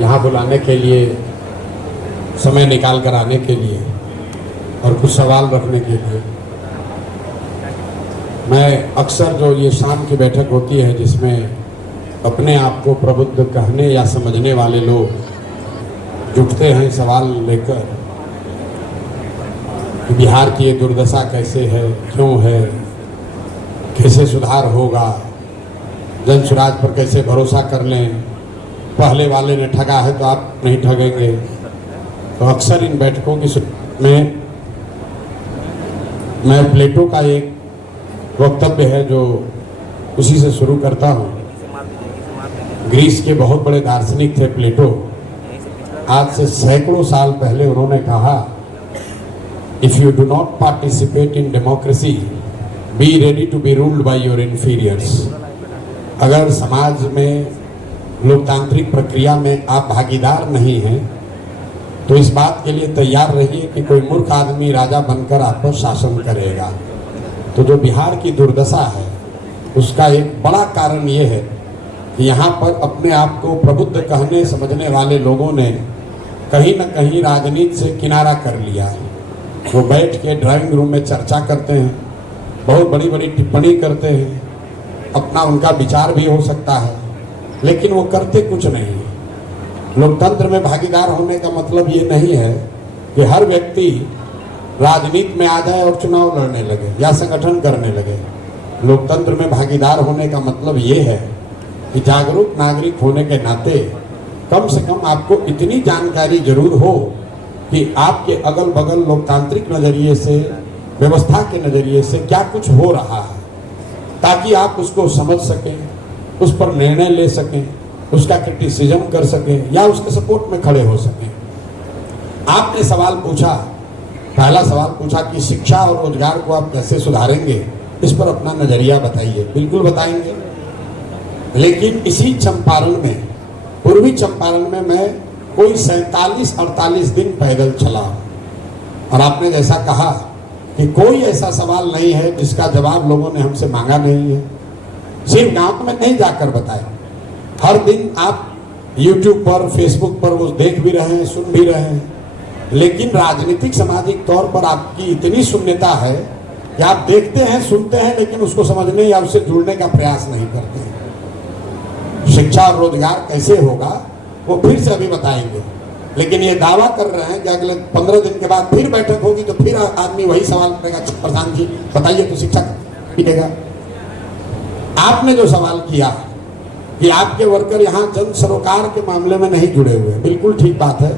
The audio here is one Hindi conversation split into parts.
यहाँ बुलाने के लिए, समय निकाल कर आने के लिए और कुछ सवाल रखने के लिए। मैं अक्सर जो ये शाम की बैठक होती है जिसमें अपने आप को प्रबुद्ध कहने या समझने वाले लोग जुटते हैं सवाल लेकर कि बिहार की ये दुर्दशा कैसे है, क्यों है, कैसे सुधार होगा, जन स्वराज पर कैसे भरोसा कर लें, पहले वाले ने ठगा है तो आप नहीं ठगेंगे। तो अक्सर इन बैठकों की में मैं प्लेटो का एक वक्तव्य है जो उसी से शुरू करता हूँ। ग्रीस के बहुत बड़े दार्शनिक थे प्लेटो। आज से सैकड़ों साल पहले उन्होंने कहा, if you do not participate in democracy be ready to be ruled by your inferiors. अगर समाज में लोकतांत्रिक प्रक्रिया में आप भागीदार नहीं हैं तो इस बात के लिए तैयार रहिए कि कोई मूर्ख आदमी राजा बनकर आप पर शासन करेगा। तो जो बिहार की दुर्दशा है उसका एक बड़ा कारण ये है कि यहाँ पर अपने आप को प्रबुद्ध कहने समझने वाले लोगों ने कहीं न कहीं राजनीति से किनारा कर लिया है। वो बैठ के ड्राइंग रूम में चर्चा करते हैं, बहुत बड़ी बड़ी टिप्पणी करते हैं, अपना उनका विचार भी हो सकता है, लेकिन वो करते कुछ नहीं। लोकतंत्र में भागीदार होने का मतलब ये नहीं है कि हर व्यक्ति राजनीति में आ जाए और चुनाव लड़ने लगे या संगठन करने लगे। लोकतंत्र में भागीदार होने का मतलब ये है कि जागरूक नागरिक होने के नाते कम से कम आपको इतनी जानकारी जरूर हो कि आपके अगल बगल लोकतांत्रिक नजरिए से, व्यवस्था के नजरिए से क्या कुछ हो रहा है, ताकि आप उसको समझ सकें, उस पर निर्णय ले सकें, उसका क्रिटिसिज्म कर सकें या उसके सपोर्ट में खड़े हो सकें। आपने सवाल पूछा, पहला सवाल पूछा कि शिक्षा और रोजगार को आप कैसे सुधारेंगे, इस पर अपना नजरिया बताइए। बिल्कुल बताएंगे, लेकिन इसी चंपारण में, पूर्वी चंपारण में मैं कोई 47-48 दिन पैदल चला और आपने जैसा कहा कि कोई ऐसा सवाल नहीं है जिसका जवाब लोगों ने हमसे मांगा नहीं है। सिर्फ गांव में नहीं जाकर बताए, हर दिन आप YouTube पर, Facebook पर वो देख भी रहे हैं, सुन भी रहे हैं, लेकिन राजनीतिक सामाजिक तौर पर आपकी इतनी शून्यता है कि आप देखते हैं, सुनते हैं, लेकिन उसको समझने या उससे जुड़ने का प्रयास नहीं करते हैं। शिक्षा और रोजगार कैसे होगा वो फिर से अभी बताएंगे, लेकिन ये दावा कर रहे हैं कि अगले 15 दिन के बाद फिर बैठक होगी तो फिर आदमी वही सवाल करेगा, प्रधान जी बताइए तो शिक्षा मिलेगा। आपने जो सवाल किया कि आपके वर्कर यहाँ जन सरोकार के मामले में नहीं जुड़े हुए, बिल्कुल ठीक बात है।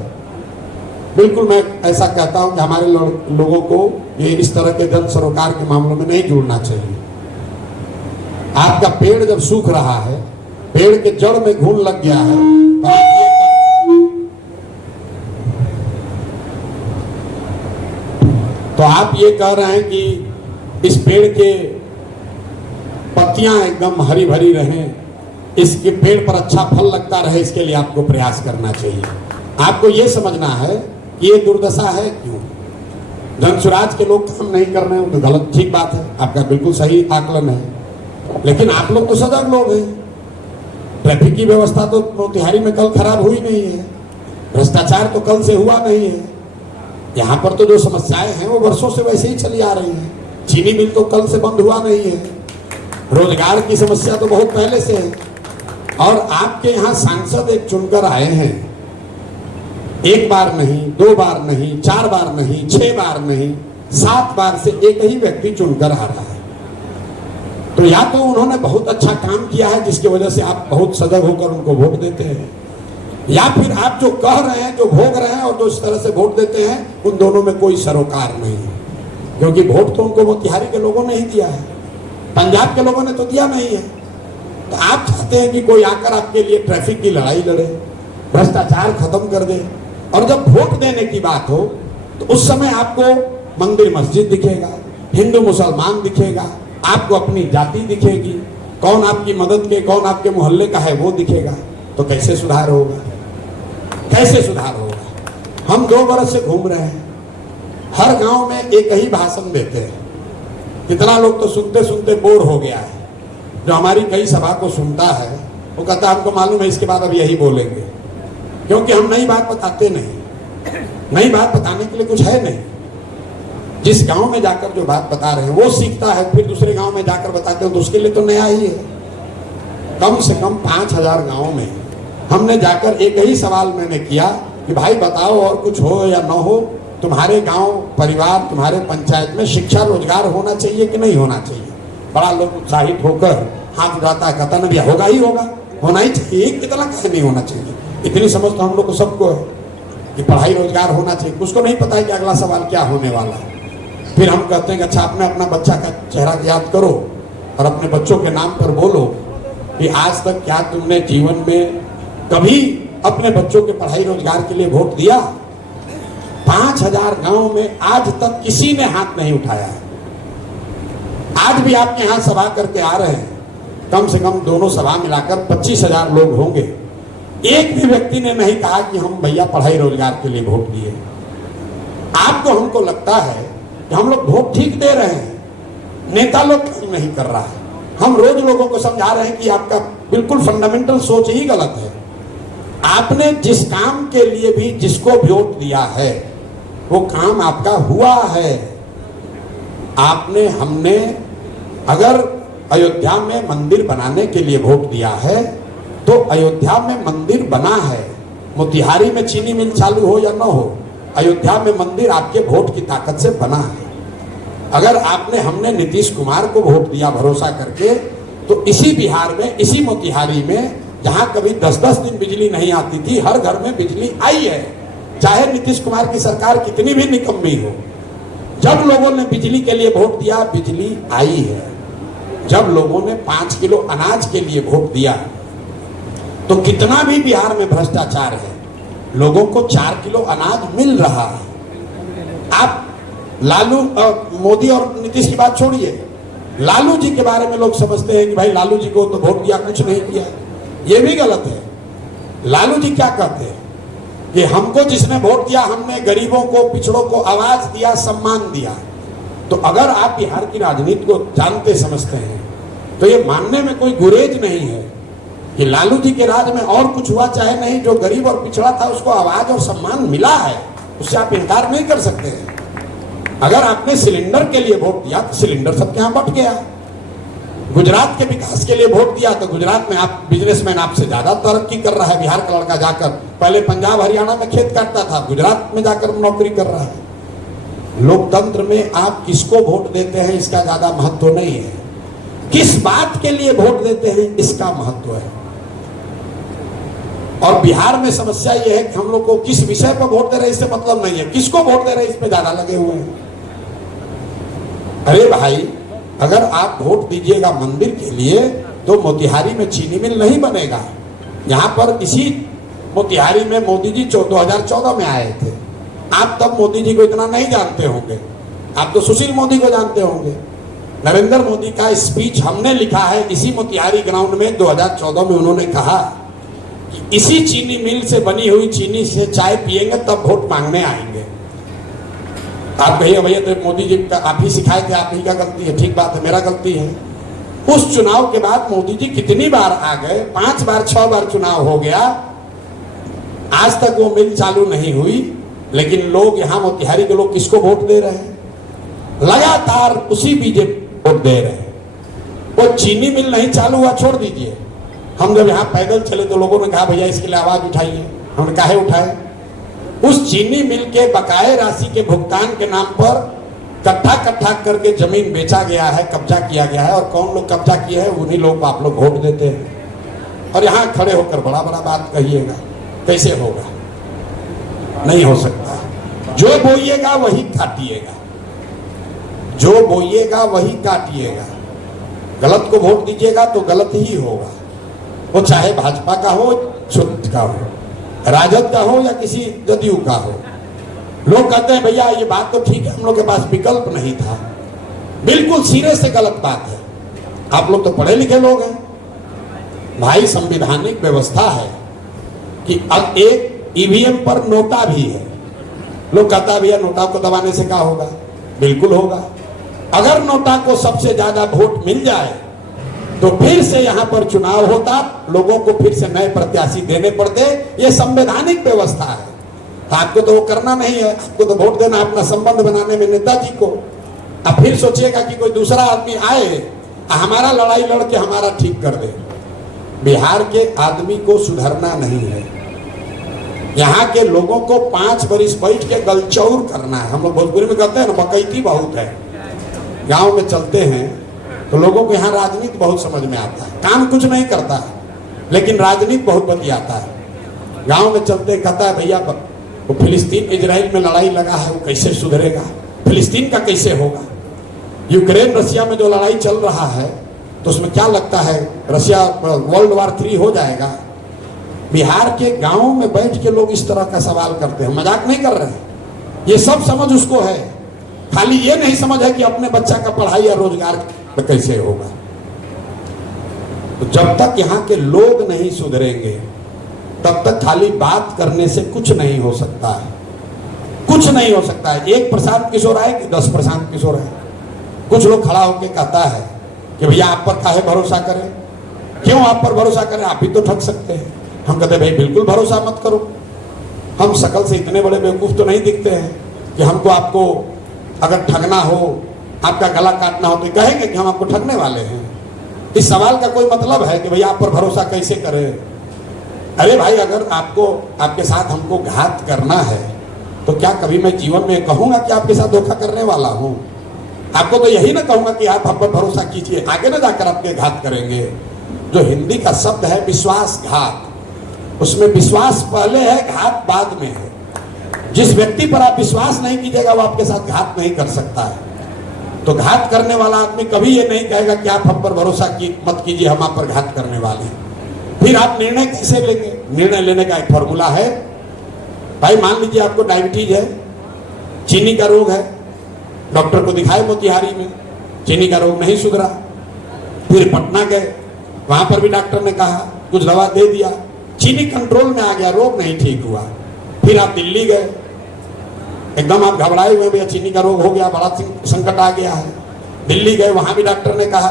बिल्कुल मैं ऐसा कहता हूँ कि हमारे लोगों को ये इस तरह के जन सरोकार के मामलों में नहीं जुड़ना चाहिए। आपका पेड़ जब सूख रहा है, पेड़ के जड़ में घुन लग गया है, तो आप ये कह रहे हैं कि इस पेड़ के पत्तियां एकदम हरी भरी रहें, इसके पेड़ पर अच्छा फल लगता रहे, इसके लिए आपको प्रयास करना चाहिए। आपको ये समझना है कि ये दुर्दशा है क्यों। जन स्वराज के लोग काम नहीं कर रहे हैं, तो गलत, ठीक बात है, आपका बिल्कुल सही आकलन है, लेकिन आप लोग तो सजग लोग हैं। ट्रैफिक की व्यवस्था तो मोतिहारी में कल खराब हुई नहीं है, भ्रष्टाचार तो कल से हुआ नहीं है, यहाँ पर तो जो समस्याएं हैं वो वर्षों से वैसे ही चली आ रही हैं। चीनी मिल तो कल से बंद हुआ नहीं है, रोजगार की समस्या तो बहुत पहले से है। और आपके यहाँ सांसद एक चुनकर आए हैं, एक बार नहीं, 2 बार नहीं, 4 बार नहीं, 6 बार नहीं, 7 बार से एक ही व्यक्ति चुनकर आ रहा है। तो या तो उन्होंने बहुत अच्छा काम किया है जिसकी वजह से आप बहुत सजग होकर उनको वोट देते हैं, या फिर आप जो कह रहे हैं, जो भोग रहे हैं और जो इस तरह से वोट देते हैं, उन दोनों में कोई सरोकार नहीं है। क्योंकि वोट तो उनको मोतिहारी के लोगों ने ही दिया है, पंजाब के लोगों ने तो दिया नहीं है। तो आप चाहते हैं कि कोई आकर आपके लिए ट्रैफिक की लड़ाई लड़े, भ्रष्टाचार खत्म कर दे, और जब वोट देने की बात हो तो उस समय आपको मंदिर मस्जिद दिखेगा, हिंदू मुसलमान दिखेगा, आपको अपनी जाति दिखेगी, कौन आपकी मदद के, कौन आपके मोहल्ले का है वो दिखेगा। तो कैसे सुधार होगा, कैसे सुधार होगा। हम 2 बरस से घूम रहे हैं, हर गांव में एक ही भाषण देते हैं। कितना लोग तो सुनते सुनते बोर हो गया है। जो हमारी कई सभा को सुनता है वो कहता है हमको मालूम है इसके बाद अब यही बोलेंगे। क्योंकि हम नई बात बताते नहीं, नई बात बताने के लिए कुछ है नहीं। जिस गांव में जाकर जो बात बता रहे हैं वो सीखता है, फिर दूसरे गांव में जाकर बताते हैं तो उसके लिए तो नया ही है। कम से कम 5000 गांव में हमने जाकर एक ही सवाल मैंने किया कि भाई बताओ, और कुछ हो या ना हो, तुम्हारे गांव परिवार, तुम्हारे पंचायत में शिक्षा रोजगार होना चाहिए कि नहीं होना चाहिए? बड़ा लोग उत्साहित होकर हाथ उठाता है, कहता नहीं होगा ही होगा, होना ही चाहिए, कितना कैसे नहीं होना चाहिए। इतनी समझ तो हम लोग को सबको है कि पढ़ाई रोजगार होना चाहिए। उसको नहीं पता है कि अगला सवाल क्या होने वाला है। फिर हम कहते हैं कि अच्छा अपने अपना बच्चा का चेहरा याद करो और अपने बच्चों के नाम पर बोलो कि आज तक क्या तुमने जीवन में कभी अपने बच्चों के पढ़ाई रोजगार के लिए वोट दिया? 5000 गांव में आज तक किसी ने हाथ नहीं उठाया है। आज भी आपके यहां सभा करके आ रहे हैं, कम से कम दोनों सभा मिलाकर 25,000 लोग होंगे। एक भी व्यक्ति ने नहीं कहा कि हम भैया पढ़ाई रोजगार के लिए वोट दिए। आपको हमको लगता है कि हम लोग वोट ठीक दे रहे हैं, नेता लोग नहीं कर रहा है। हम रोज लोगों को समझा रहे हैं कि आपका बिल्कुल फंडामेंटल सोच ही गलत है। आपने जिस काम के लिए भी जिसको वोट दिया है वो काम आपका हुआ है। आपने हमने अगर अयोध्या में मंदिर बनाने के लिए वोट दिया है तो अयोध्या में मंदिर बना है। मोतिहारी में चीनी मिल चालू हो या ना हो, अयोध्या में मंदिर आपके वोट की ताकत से बना है। अगर आपने हमने नीतीश कुमार को वोट दिया भरोसा करके, तो इसी बिहार में, इसी मोतिहारी में, जहां कभी 10-10 दिन बिजली नहीं आती थी, हर घर में बिजली आई है। चाहे नीतीश कुमार की सरकार कितनी भी निकम्मी हो, जब लोगों ने बिजली के लिए वोट दिया बिजली आई है। जब लोगों ने 5 किलो अनाज के लिए वोट दिया तो कितना भी बिहार में भ्रष्टाचार है, लोगों को 4 किलो अनाज मिल रहा है। आप लालू मोदी और नीतीश की बात छोड़िए, लालू जी के बारे में लोग समझते हैं कि भाई लालू जी को तो वोट दिया, कुछ नहीं किया। ये भी गलत है। लालू जी क्या कहते हैं कि हमको जिसने वोट दिया, हमने गरीबों को, पिछड़ों को आवाज दिया, सम्मान दिया। तो अगर आप बिहार की राजनीति को जानते समझते हैं तो ये मानने में कोई गुरेज नहीं है कि लालू जी के राज में और कुछ हुआ चाहे नहीं, जो गरीब और पिछड़ा था उसको आवाज और सम्मान मिला है, उससे आप इनकार नहीं कर सकते हैं। अगर आपने सिलेंडर के लिए वोट दिया तो सिलेंडर सबके यहाँ बट गया। गुजरात के विकास के लिए वोट दिया तो गुजरात में आप बिजनेसमैन आपसे ज्यादा तरक्की कर रहा है। बिहार का लड़का जाकर पहले पंजाब हरियाणा में खेत काटता था, गुजरात में जाकर नौकरी कर रहा है। लोकतंत्र में आप किसको वोट देते हैं इसका ज्यादा महत्व नहीं है, किस बात के लिए वोट देते हैं इसका महत्व है। और बिहार में समस्या यह है कि हम लोग को किस विषय पर वोट दे रहे हैं इससे मतलब नहीं है, किसको वोट दे रहे हैं इस पे ज्यादा लगे हुए हैं। अरे भाई, अगर आप वोट दीजिएगा मंदिर के लिए तो मोतिहारी में चीनी मिल नहीं बनेगा। यहाँ पर इसी मोतिहारी में मोदी जी 2014 में आए थे। आप तब मोदी जी को इतना नहीं जानते होंगे, आप तो सुशील मोदी को जानते होंगे। नरेंद्र मोदी का स्पीच हमने लिखा है इसी मोतिहारी ग्राउंड में 2014 में। उन्होंने कहा कि इसी चीनी मिल से बनी हुई चीनी से चाय पिएंगे तब वोट मांगने आएंगे। आप कहिए भैया तो मोदी जी का आप ही सिखाए थे, आप ही का गलती है। ठीक बात है, मेरा गलती है। उस चुनाव के बाद मोदी जी कितनी बार आ गए, 5 बार 6 बार चुनाव हो गया, आज तक वो मिल चालू नहीं हुई। लेकिन लोग यहाँ मोतिहारी के लोग किसको वोट दे रहे हैं? लगातार उसी बीजेपी वोट दे रहे हैं। वो चीनी मिल नहीं चालू हुआ, छोड़ दीजिए। हम जब यहाँ पैदल चले तो लोगों ने कहा भैया इसके लिए आवाज उठाइए। हमने काहे उठाए? उस चीनी मिल के बकाये राशि के भुगतान के नाम पर कट्ठा करके जमीन बेचा गया है, कब्जा किया गया है। और कौन लोग कब्जा किए हैं? उन्हीं लोग को आप लोग वोट देते हैं। और यहाँ खड़े होकर बड़ा बड़ा बात कहिएगा, कैसे होगा? नहीं हो सकता। जो बोइएगा वही काटिएगा, जो बोइएगा वही काटिएगा। गलत को वोट दीजिएगा तो गलत ही होगा, वो चाहे भाजपा का हो, छुट का हो, राजद का हो या किसी जदयू का हो। लोग कहते हैं भैया ये बात तो ठीक है, हम लोग के पास विकल्प नहीं था। बिल्कुल सिरे से गलत बात है। आप लोग तो पढ़े लिखे लोग हैं भाई। संवैधानिक व्यवस्था है कि अब एक ईवीएम पर नोटा भी है। लोग कहता भैया नोटा को दबाने से क्या होगा? बिल्कुल होगा। अगर नोटा को सबसे ज्यादा वोट मिल जाए तो फिर से यहाँ पर चुनाव होता, लोगों को फिर से नए प्रत्याशी देने पड़ते। ये संवैधानिक व्यवस्था है। तो आपको तो वो करना नहीं है, आपको तो वोट देना अपना संबंध बनाने में नेताजी को। अब फिर सोचिएगा कि कोई दूसरा आदमी आए, हमारा लड़ाई लड़ के हमारा ठीक कर दे। बिहार के आदमी को सुधरना नहीं है। यहाँ के लोगों को 5 बरिस बैठ के गलचौर करना है। हम लोग भोजपुरी में कहते हैं ना, बकैती बहुत है। गांव में चलते हैं तो लोगों को यहाँ राजनीति बहुत समझ में आता है। काम कुछ नहीं करता है, लेकिन राजनीति बहुत बतियाता है। गांव में चलते कहता है भैया वो फिलिस्तीन इजराइल में लड़ाई लगा है, वो कैसे सुधरेगा, फिलिस्तीन का कैसे होगा। यूक्रेन रशिया में जो लड़ाई चल रहा है तो उसमें क्या लगता है रशिया वर्ल्ड वार 3 हो जाएगा। बिहार के गांव में बैठ के लोग इस तरह का सवाल करते हैं, मजाक नहीं कर रहे हैं। ये सब समझ उसको है, खाली ये नहीं समझ है कि अपने बच्चा का पढ़ाई या रोजगार कैसे होगा। तो जब तक यहाँ के लोग नहीं सुधरेंगे तब तक खाली बात करने से कुछ नहीं हो सकता है, कुछ नहीं हो सकता है। एक प्रशांत किशोर आए कि 10 प्रशांत किशोर है। कुछ लोग खड़ा होकर कहता है कि भैया आप पर काहे भरोसा करें, क्यों आप पर भरोसा करें, आप ही तो ठग सकते हैं। हम कहते भाई बिल्कुल भरोसा मत करो, हम शकल से इतने बड़े बेवकूफ तो नहीं दिखते हैं कि हमको आपको अगर ठगना हो, आपका गला काटना हो तो कहेंगे कि हम आपको ठगने वाले हैं। इस सवाल का कोई मतलब है कि भैया आप पर भरोसा कैसे करें। अरे भाई अगर आपको आपके साथ हमको घात करना है तो क्या कभी मैं जीवन में कहूंगा कि आपके साथ धोखा करने वाला हूं। आपको तो यही ना कहूंगा कि आप हम पर भरोसा कीजिए, आगे ना जाकर आपके घात करेंगे। जो हिंदी का शब्द है विश्वासघात, उसमें विश्वास पहले है, घात बाद में है। जिस व्यक्ति पर आप विश्वास नहीं कीजिएगा वो आपके साथ घात नहीं कर सकता है। तो घात करने वाला आदमी कभी ये नहीं कहेगा कि आप हम पर भरोसा मत कीजिए, हम आप पर घात करने वाले हैं। फिर आप निर्णय कैसे लेंगे। निर्णय लेने का एक फॉर्मूला है। भाई मान लीजिए आपको डायबिटीज है, चीनी का रोग है, डॉक्टर को दिखाए मोतिहारी में, चीनी का रोग नहीं सुधरा। फिर पटना गए, वहां पर भी डॉक्टर ने कहा, कुछ दवा दे दिया, चीनी कंट्रोल में आ गया, रोग नहीं ठीक हुआ। फिर आप दिल्ली गए, एकदम आप घबराए हुए, भैया चीनी का रोग हो गया, बड़ा संकट आ गया है। दिल्ली गए, वहां भी डॉक्टर ने कहा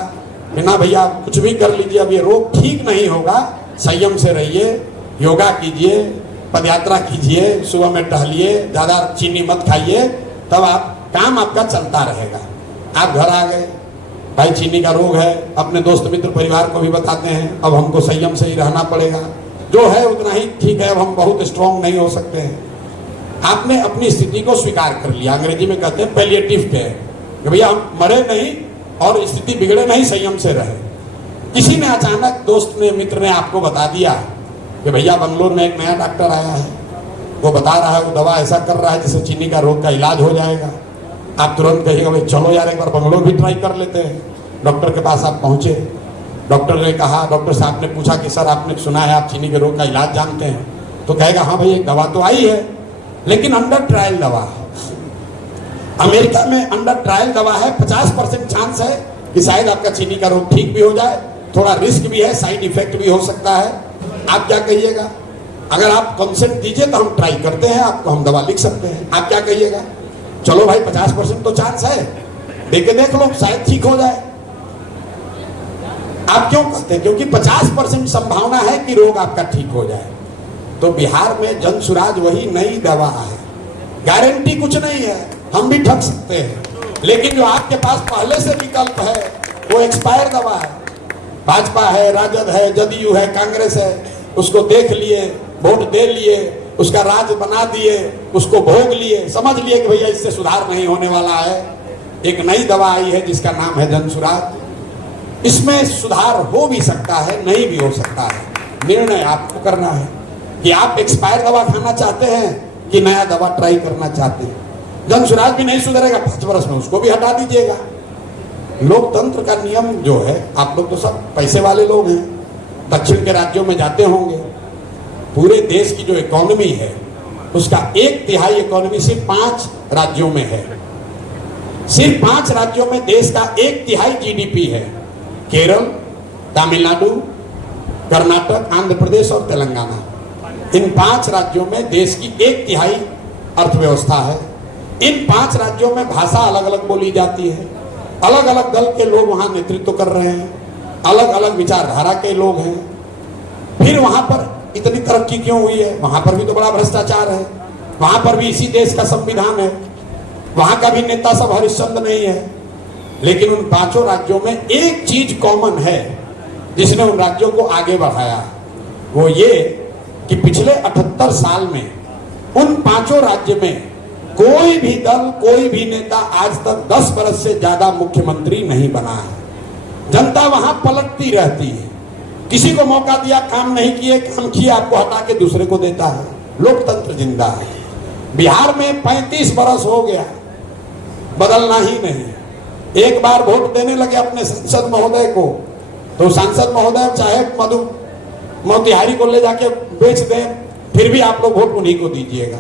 कि ना भैया कुछ भी कर लीजिए, अब ये रोग ठीक नहीं होगा, संयम से रहिए, योगा कीजिए, पदयात्रा कीजिए, सुबह में टहलिए, ज्यादा चीनी मत खाइए, तब आप काम आपका चलता रहेगा। आप घर आ गए, भाई चीनी का रोग है, अपने दोस्त मित्र परिवार को भी बताते हैं, अब हमको संयम से ही रहना पड़ेगा, जो है उतना ही ठीक है, अब हम बहुत स्ट्रांग नहीं हो सकते हैं। आपने अपनी स्थिति को स्वीकार कर लिया, अंग्रेजी में कहते हैं पैलिएटिव केयर, कि भैया हम मरे नहीं और स्थिति बिगड़े नहीं, संयम से रहे। किसी ने अचानक दोस्त ने मित्र ने आपको बता दिया कि भैया बंगलोर में एक नया डॉक्टर आया है, वो बता रहा है वो दवा ऐसा कर रहा है जिससे चीनी का रोग का इलाज हो जाएगा। आप तुरंत कहिएगा भाई चलो यार एक बार बंगलोर भी ट्राई कर लेते हैं। डॉक्टर के पास आप पहुंचे, डॉक्टर ने कहा, डॉक्टर साहब ने पूछा कि सर आपने सुना है आप चीनी के रोग का इलाज जानते हैं, तो कहेगा हाँ भाई एक दवा तो आई है लेकिन अंडर ट्रायल दवा है। अमेरिका में अंडर ट्रायल दवा है, 50% चांस है कि शायद आपका चीनी का रोग ठीक भी हो जाए, थोड़ा रिस्क भी है, साइड इफेक्ट भी हो सकता है। आप क्या कहिएगा? अगर आप कंसेंट दीजिए तो हम ट्राई करते हैं, आपको हम दवा लिख सकते हैं। आप क्या कहिएगा? चलो भाई 50% तो चांस है, देख लो शायद ठीक हो जाए। आप क्यों कहते हैं? क्योंकि 50% संभावना है कि रोग आपका ठीक हो जाए। तो बिहार में जन सुराज वही नई दवा है, गारंटी कुछ नहीं है, हम भी ठग सकते हैं, लेकिन जो आपके पास पहले से विकल्प है वो एक्सपायर दवा है। भाजपा है, राजद है, जदयू है, कांग्रेस है, उसको देख लिए, वोट दे लिए, उसका राज बना दिए, उसको भोग लिए, समझ लिए कि भैया इससे सुधार नहीं होने वाला है। एक नई दवा आई है जिसका नाम है जनसुराज। इसमें सुधार हो भी सकता है, नहीं भी हो सकता है, निर्णय आपको करना है कि आप एक्सपायर दवा खाना चाहते हैं कि नया दवा ट्राई करना चाहते हैं। जनसुराज भी नहीं सुधरेगा, 5 वर्ष में उसको भी हटा दीजिएगा। लोकतंत्र का नियम जो है, आप लोग तो सब पैसे वाले लोग हैं, दक्षिण के राज्यों में जाते होंगे, पूरे देश की जो इकोनॉमी है उसका 1/3 इकोनॉमी सिर्फ 5 राज्यों में है। सिर्फ 5 राज्यों में देश का 1/3 जीडीपी है। केरल, तमिलनाडु, कर्नाटक, आंध्र प्रदेश और तेलंगाना, इन 5 राज्यों में देश की 1/3 अर्थव्यवस्था है। इन 5 राज्यों में भाषा अलग अलग बोली जाती है, अलग अलग दल के लोग वहां नेतृत्व कर रहे हैं। अलग अलग विचारधारा के लोग हैं। फिर वहां पर इतनी तरक्की क्यों हुई है? वहां पर भी तो बड़ा भ्रष्टाचार है, वहां पर भी इसी देश का संविधान है, वहां का भी नेता सब हरिश्चंद्र नहीं है। लेकिन उन पांचों राज्यों में एक चीज कॉमन है जिसने उन राज्यों को आगे बढ़ाया, वो ये कि पिछले 78 साल में उन पांचों राज्य में कोई भी दल, कोई भी नेता आज तक 10 वर्ष से ज्यादा मुख्यमंत्री नहीं बना है। जनता वहां पलटती रहती है, किसी को मौका दिया, काम नहीं किए, काम किया, आपको हटा के दूसरे को देता है। लोकतंत्र जिंदा है। बिहार में 35 वर्ष हो गया, बदलना ही नहीं। एक बार वोट देने लगे अपने सांसद महोदय को, तो सांसद महोदय चाहे मोतिहारी को ले जाके बेच दें, फिर भी आप लोग वोट उन्हीं को दीजिएगा।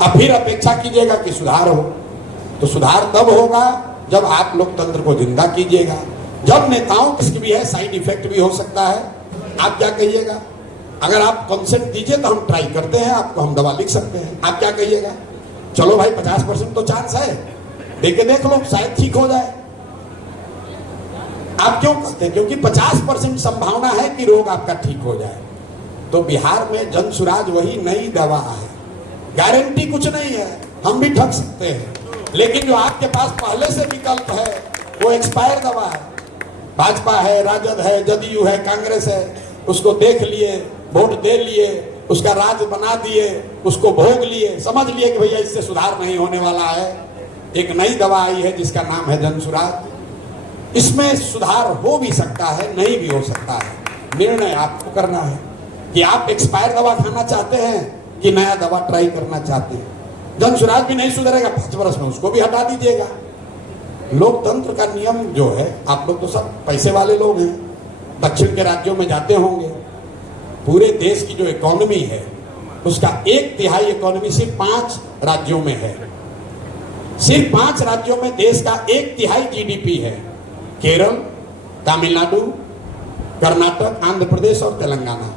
अब फिर अपेक्षा कीजिएगा कि सुधार हो, तो सुधार तब होगा जब आप लोकतंत्र को जिंदा कीजिएगा। जब नेताओं किसकी भी है, साइड इफेक्ट भी हो सकता है। आप क्या कहिएगा? अगर आप कंसेंट दीजिए तो हम ट्राई करते हैं, आपको हम दवा लिख सकते हैं। आप क्या कहिएगा? चलो भाई 50% तो चांस है, देके देख लो, शायद ठीक हो जाए। आप क्यों कहते हैं? क्योंकि 50% संभावना है कि रोग आपका ठीक हो जाए। तो बिहार में जन सुराज वही नई दवा है, गारंटी कुछ नहीं है, हम भी ठग सकते हैं, लेकिन जो आपके पास पहले से विकल्प है वो एक्सपायर दवा है। भाजपा है, राजद है, जदयू है, कांग्रेस है, उसको देख लिए, वोट दे लिए, उसका राज बना दिए, उसको भोग लिए, समझ लिए कि भैया इससे सुधार नहीं होने वाला है। एक नई दवा आई है जिसका नाम है जनसुराज। इसमें सुधार हो भी सकता है, नहीं भी हो सकता है। निर्णय आपको करना है कि आप एक्सपायर दवा खाना चाहते हैं कि नया दवा ट्राई करना चाहते हैं। जनसुराज भी नहीं सुधरेगा 5 वर्ष में, उसको भी हटा दीजिएगा। लोकतंत्र का नियम जो है, आप लोग तो सब पैसे वाले लोग हैं, दक्षिण के राज्यों में जाते होंगे, पूरे देश की जो इकोनॉमी है उसका 1/3 इकोनॉमी सिर्फ 5 राज्यों में है। सिर्फ 5 राज्यों में देश का 1/3 जीडीपी है। केरल, तमिलनाडु, कर्नाटक, आंध्र प्रदेश और तेलंगाना,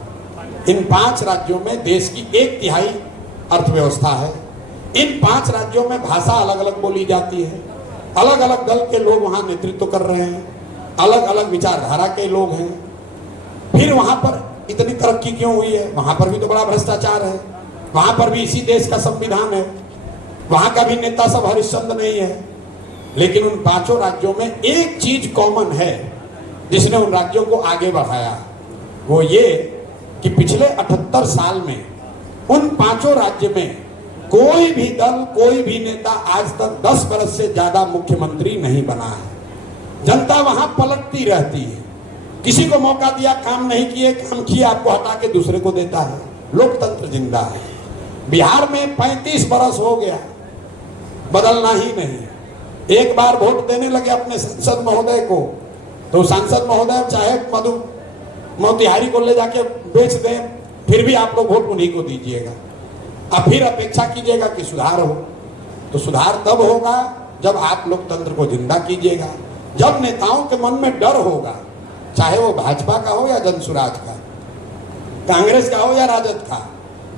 इन 5 राज्यों में देश की 1/3 अर्थव्यवस्था है। इन 5 राज्यों में भाषा अलग अलग बोली जाती है, अलग अलग दल के लोग वहां नेतृत्व कर रहे हैं, अलग अलग विचारधारा के लोग हैं। फिर वहां पर इतनी तरक्की क्यों हुई है? वहां पर भी तो बड़ा भ्रष्टाचार है, वहां पर भी इसी देश का संविधान है, वहां का भी नेता सब हरिश्चंद्र नहीं है। लेकिन उन पांचों राज्यों में एक चीज कॉमन है जिसने उन राज्यों को आगे बढ़ाया, वो ये कि पिछले 78 साल में उन पांचों राज्य में कोई भी दल, कोई भी नेता आज तक 10 वर्ष से ज्यादा मुख्यमंत्री नहीं बना है। जनता वहां पलटती रहती है, किसी को मौका दिया, काम नहीं किए, काम किया, आपको हटा के दूसरे को देता है। लोकतंत्र जिंदा है। बिहार में 35 वर्ष हो गया, बदलना ही नहीं। एक बार वोट देने लगे अपने सांसद महोदय को, तो सांसद महोदय चाहे मोतिहारी को ले जाके बेच दें, फिर भी आप लोग वोट उन्हीं को दीजिएगा। अब फिर अपेक्षा कीजिएगा कि सुधार हो, तो सुधार तब होगा जब आप लोकतंत्र को जिंदा कीजिएगा। जब नेताओं के मन में डर होगा, चाहे वो भाजपा का हो या जनसुराज का, कांग्रेस का हो या राजद का,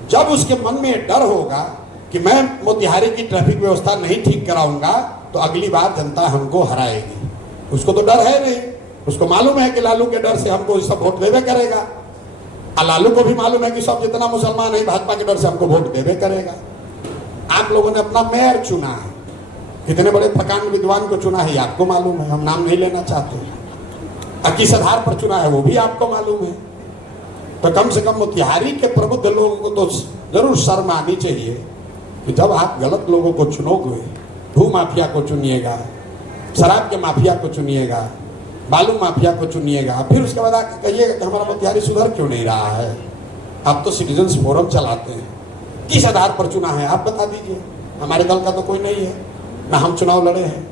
जब उसके मन में डर होगा कि मैं मोतिहारी की ट्रैफिक व्यवस्था नहीं ठीक कराऊंगा तो अगली बार जनता हमको हराएगी। उसको तो डर है नहीं, उसको मालूम है कि लालू के डर से हमको सब वोट देवे करेगा, और लालू को भी मालूम है कि सब जितना मुसलमान है भाजपा के डर से हमको वोट देवे करेगा। आप लोगों ने अपना मेयर चुना है, कितने बड़े प्रकांड विद्वान को चुना है आपको मालूम है, हम नाम नहीं लेना चाहते। किस आधार पर चुना है वो भी आपको मालूम है। तो कम से कम मोतिहारी के प्रबुद्ध लोगों को तो जरूर शर्म आनी चाहिए कि जब आप गलत लोगों को चुनोगे, भू माफिया को चुनिएगा, शराब के माफिया को चुनिएगा, बालू माफिया को चुनिएगा, फिर उसके बाद आके कहिएगा कि हमारा मोतिहारी सुधर क्यों नहीं रहा है। आप तो सिटीजन्स फोरम चलाते हैं, किस आधार पर चुना है आप बता दीजिए। हमारे दल का तो कोई नहीं है, ना हम चुनाव लड़े हैं।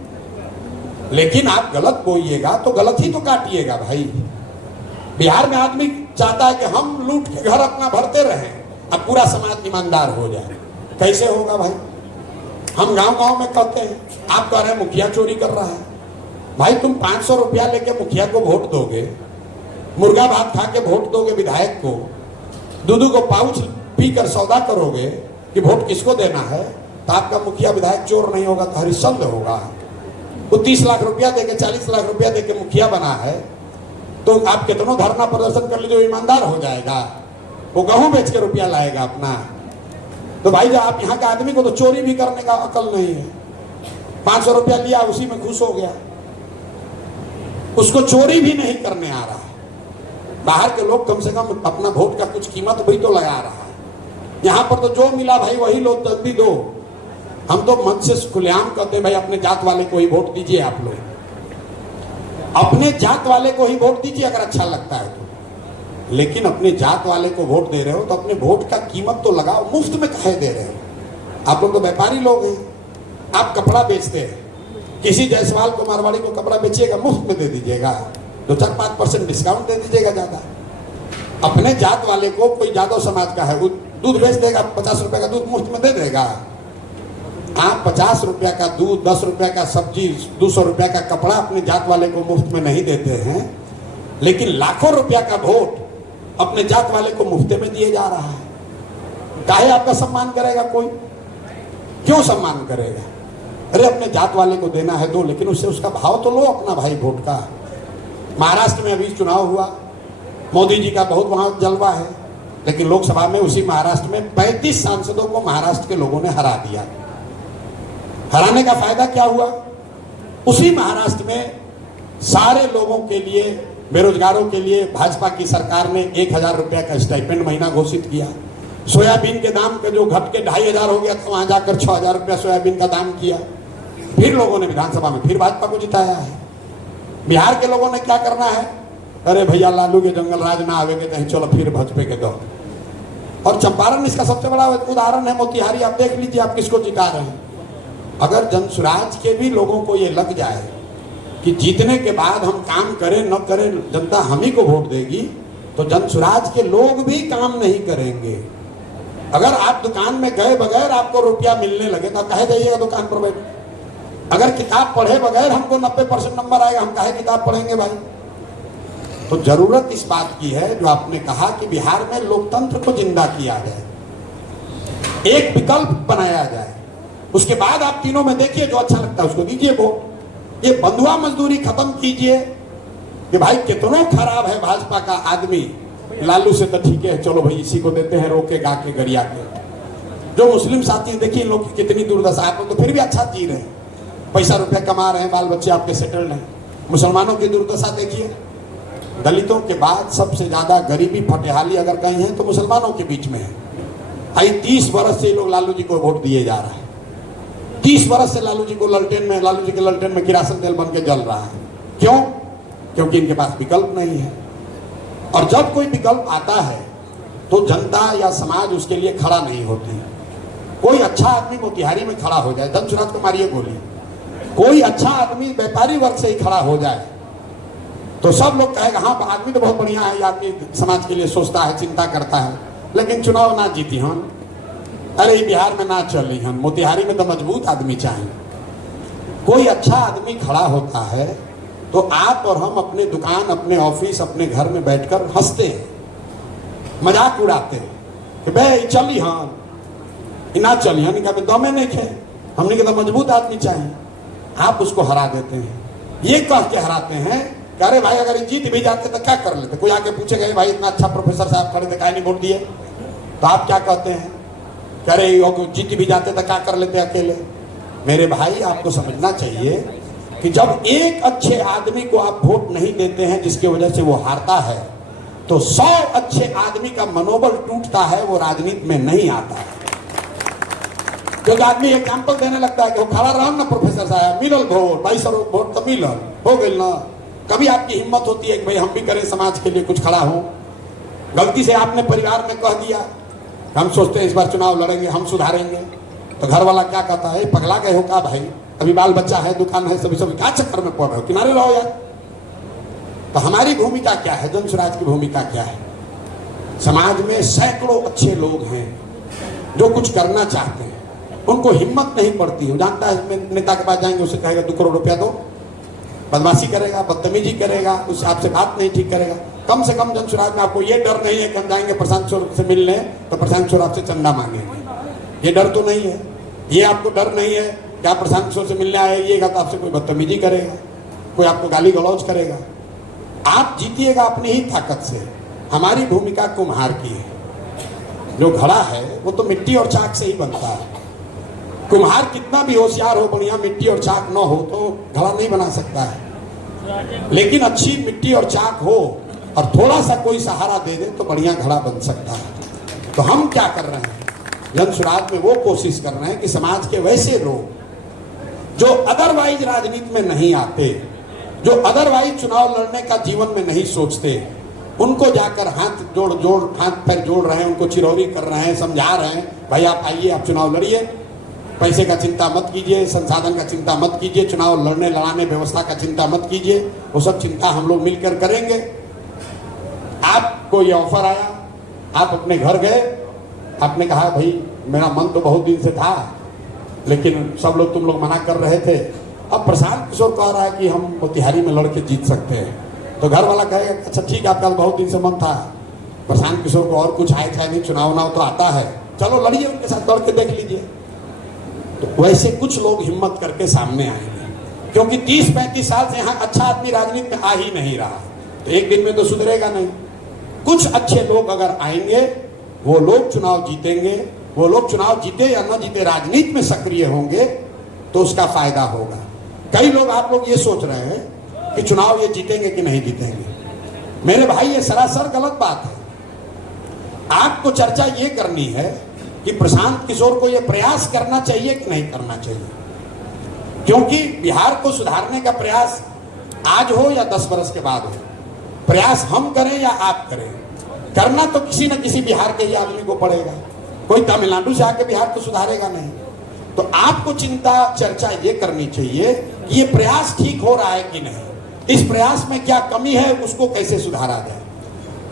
लेकिन आप गलत बोइएगा तो गलत ही तो काटिएगा भाई। बिहार में आदमी चाहता है कि हम लूट के घर अपना भरते रहें, अब पूरा समाज ईमानदार हो जाए। कैसे होगा भाई? हम गांव-गांव में कहते हैं, आप कह रहे हैं मुखिया चोरी कर रहा है। भाई तुम 500 रुपया लेके मुखिया को वोट दोगे, मुर्गा भात खा के वोट दोगे विधायक को, दूध को पाउच पीकर सौदा करोगे कि वोट किसको देना है, तो आपका मुखिया विधायक चोर नहीं होगा तो हरिश्चंद्र होगा। वो 30 लाख रुपया देके 40 लाख रुपया देके मुखिया बना है, तो आप कितनों धरना प्रदर्शन कर लीजिए, ईमानदार हो जाएगा? वो गेहूं बेच के रुपया लाएगा अपना? तो भाई जब आप यहाँ के आदमी को तो चोरी भी करने का अकल नहीं है। 500 रुपया लिया, उसी में खुश हो गया, उसको चोरी भी नहीं करने आ रहा है। बाहर के लोग कम से कम अपना वोट का कुछ कीमत भी तो लगा रहा है। यहाँ पर तो जो मिला भाई वही लो, जल्दी दो। हम तो मन से खुलेआम कहते हैं भाई अपने जात वाले को ही वोट दीजिए। आप लोग अपने जात वाले को ही वोट दीजिए अगर अच्छा लगता है तो। लेकिन अपने जात वाले को वोट दे रहे हो तो अपने वोट का कीमत तो लगाओ। मुफ्त में काहे दे रहे हो? आप लोग तो व्यापारी लोग हैं। आप कपड़ा बेचते हैं, किसी जायसवाल को मारवाड़ी को कपड़ा बेचिएगा, मुफ्त में दे दीजिएगा, 2-4-5% डिस्काउंट दे दीजिएगा ज्यादा। अपने जात वाले को कोई यादव समाज का है, वो दूध बेच देगा, 50 रुपए का दूध मुफ्त में दे देगा। आप 50 रुपया का दूध, 10 रुपया का सब्जी, 200 रुपया का कपड़ा अपने जात वाले को मुफ्त में नहीं देते हैं, लेकिन लाखों रुपया का वोट अपने जात वाले को मुफ्ते में दिए जा रहा है। काहे आपका सम्मान करेगा कोई? क्यों सम्मान करेगा? अरे अपने जात वाले को देना है दो, लेकिन उससे उसका भाव तो लो अपना भाई वोट का। महाराष्ट्र में अभी चुनाव हुआ, मोदी जी का बहुत वहां जलवा है, लेकिन लोकसभा में उसी महाराष्ट्र में 35 सांसदों को महाराष्ट्र के लोगों ने हरा दिया। हराने का फायदा क्या हुआ? उसी महाराष्ट्र में सारे लोगों के लिए, बेरोजगारों के लिए भाजपा की सरकार ने 1000 रुपया का स्टाइपेंड महीना घोषित किया। सोयाबीन के दाम का जो घट के 2500 हो गया था, वहां जाकर 6000 रुपया सोयाबीन का दाम किया। फिर लोगों ने विधानसभा में फिर भाजपा को जिताया है। बिहार के लोगों ने क्या करना है? अरे भैया लालू के जंगल राज ना आवे के कहीं, चलो फिर भाजपा के दो। और चंपारण इसका सबसे बड़ा उदाहरण है। मोतिहारी आप देख लीजिए, आप किसको जिता रहे हैं। अगर जनसुराज के भी लोगों को ये लग जाए कि जीतने के बाद हम काम करें न करें, जनता हम ही को वोट देगी, तो जनसुराज के लोग भी काम नहीं करेंगे। अगर आप दुकान में गए बगैर आपको रुपया मिलने लगे तो कहे जाइएगा दुकान पर बैठ। अगर किताब पढ़े बगैर हमको 90% नंबर आएगा, हम काहे किताब पढ़ेंगे भाई? तो जरूरत इस बात की है, जो आपने कहा कि बिहार में लोकतंत्र को जिंदा किया जाए, एक विकल्प बनाया जाए, उसके बाद आप तीनों में देखिए जो अच्छा लगता है उसको दीजिए वोट। ये बंधुआ मजदूरी खत्म कीजिए कि भाई कितना खराब है भाजपा का आदमी, लालू से तो ठीक है, चलो भाई इसी को देते हैं, रोके गा के गरिया के। जो मुस्लिम साथी देखिए लोग की कितनी दुर्दशा, आप लोग तो फिर भी अच्छा जी रहे हैं, पैसा रुपया कमा रहे हैं, बाल बच्चे आपके सेटल्ड हैं। मुसलमानों की दुर्दशा देखिए। दलितों के बाद सबसे ज्यादा गरीबी फटेहाली अगर कहीं है तो मुसलमानों के बीच में है। भाई 30 वर्ष से लोग लालू जी को वोट दिए जा रहा है। 30 वर्ष से लालू जी को लालू जी के ललटेन में किरासन तेल बन के जल रहा है। क्यों? क्योंकि इनके पास विकल्प नहीं है। और जब कोई विकल्प आता है तो जनता या समाज उसके लिए खड़ा नहीं होती। कोई अच्छा आदमी मोतिहारी में खड़ा हो जाए, जनसुराज को मारिए गोली, कोई अच्छा आदमी व्यापारी वर्ग से ही खड़ा हो जाए तो सब लोग कहेगा हाँ आदमी तो बहुत बढ़िया है, आदमी समाज के लिए सोचता है, चिंता करता है, लेकिन चुनाव ना जीती हम, अरे बिहार में ना चली हम, मोतिहारी में तो मजबूत आदमी चाहिए। कोई अच्छा आदमी खड़ा होता है तो आप और हम अपने दुकान, अपने ऑफिस, अपने घर में बैठकर हंसते हैं, मजाक उड़ाते हैं कि भाई चली हाँ ना चली हाँ, निका दमे नहीं खे, हमने कहा मजबूत आदमी चाहिए। आप उसको हरा देते हैं, ये कह के हराते हैं कि अरे भाई अगर जीत भी जाते तो क्या कर लेते। कोई आके पूछेगा भाई इतना अच्छा प्रोफेसर साहब खड़े थे, काहे नहीं वोट दिए? तो आप क्या कहते हैं? अरे जीत भी जाते तो क्या कर लेते अकेले। मेरे भाई आपको समझना चाहिए कि जब एक अच्छे आदमी को आप वोट नहीं देते हैं जिसकी वजह से वो हारता है, तो 100 अच्छे आदमी का मनोबल टूटता है, वो राजनीति में नहीं आता है। क्योंकि आदमी एग्जाम्पल देने लगता है कि वो खड़ा रहा ना प्रोफेसर साहब, मिलल वोट 2200 वोट तो मिलल हो गई ना। कभी आपकी हिम्मत होती है कि भाई हम भी करें, समाज के लिए कुछ खड़ा हो। गलती से आपने परिवार में कह दिया, हम सोचते हैं इस बार चुनाव लड़ेंगे, हम सुधारेंगे, तो घर वाला क्या कहता है, पगला गए हो क्या भाई, अभी बाल बच्चा है, दुकान है, सभी क्या चक्कर में पड़ रहे हो, किनारे रहो यार। तो हमारी भूमिका क्या है, जनसुराज की भूमिका क्या है? समाज में सैकड़ों अच्छे लोग हैं जो कुछ करना चाहते हैं, उनको हिम्मत नहीं पड़ती है। जानता है नेता के पास जाएंगे, उसे कहेगा 2 करोड़ रुपया दो, बदमाशी करेगा, बदतमीजी करेगा, उससे आपसे बात नहीं ठीक करेगा। कम से कम जनसुराज में आपको ये डर नहीं है कि हम जाएंगे प्रशांत किशोर से मिलने तो प्रशांत किशोर आपसे चंदा मांगेंगे, ये डर तो नहीं है। ये आपको डर नहीं है कि आप प्रशांत किशोर से मिलने आएगा तो आपसे कोई बदतमीजी करेगा, कोई आपको गाली गलौज करेगा। आप जीतिएगा अपनी ही ताकत से। हमारी भूमिका कुम्हार की है। जो घड़ा है वो तो मिट्टी और चाक से ही बनता है। कुम्हार कितना भी होशियार हो, बढ़िया मिट्टी और चाक न हो तो घड़ा नहीं बना सकता है। लेकिन अच्छी मिट्टी और चाक हो और थोड़ा सा कोई सहारा दे दे तो बढ़िया घड़ा बन सकता है। तो हम क्या कर रहे हैं, जन स्वराज में वो कोशिश कर रहे हैं कि समाज के वैसे लोग जो अदरवाइज राजनीति में नहीं आते, जो अदरवाइज चुनाव लड़ने का जीवन में नहीं सोचते, उनको जाकर हाथ पैर जोड़ रहे हैं, उनको चिरौरी कर रहे हैं, समझा रहे हैं, भाई आप आइए, आप चुनाव लड़िए, पैसे का चिंता मत कीजिए, संसाधन का चिंता मत कीजिए, चुनाव लड़ने लड़ाने व्यवस्था का चिंता मत कीजिए, वो सब चिंता हम लोग मिलकर करेंगे। आपको ये ऑफर आया, आप अपने घर गए, आपने कहा भाई मेरा मन तो बहुत दिन से था लेकिन सब लोग तुम लोग मना कर रहे थे, अब प्रशांत किशोर कह रहा है कि हम मोतिहारी में लड़के जीत सकते हैं। तो घर वाला कहेगा अच्छा ठीक है, आपका बहुत दिन से मन था, प्रशांत किशोर को और कुछ आए थे नहीं, चुनाव तो आता है, चलो लड़िए, उनके साथ लड़ के देख लीजिए। तो वैसे कुछ लोग हिम्मत करके सामने आएंगे, क्योंकि 30-35 साल से यहाँ अच्छा आदमी राजनीति में आ ही नहीं रहा, तो एक दिन में तो सुधरेगा नहीं। कुछ अच्छे लोग अगर आएंगे, वो लोग चुनाव जीतेंगे, वो लोग चुनाव जीते या न जीते राजनीति में सक्रिय होंगे तो उसका फायदा होगा। कई लोग, आप लोग ये सोच रहे हैं कि चुनाव ये जीतेंगे कि नहीं जीतेंगे। मेरे भाई ये सरासर गलत बात है। आपको चर्चा ये करनी है कि प्रशांत किशोर को ये प्रयास करना चाहिए कि नहीं करना चाहिए, क्योंकि बिहार को सुधारने का प्रयास आज हो या 10 वर्ष के बाद हो, प्रयास हम करें या आप करें, करना तो किसी न किसी बिहार के ही आदमी को पड़ेगा। कोई तमिलनाडु से आके बिहार को सुधारेगा नहीं। तो आपको चर्चा ये करनी चाहिए कि ये प्रयास ठीक हो रहा है कि नहीं, इस प्रयास में क्या कमी है, उसको कैसे सुधारा जाए।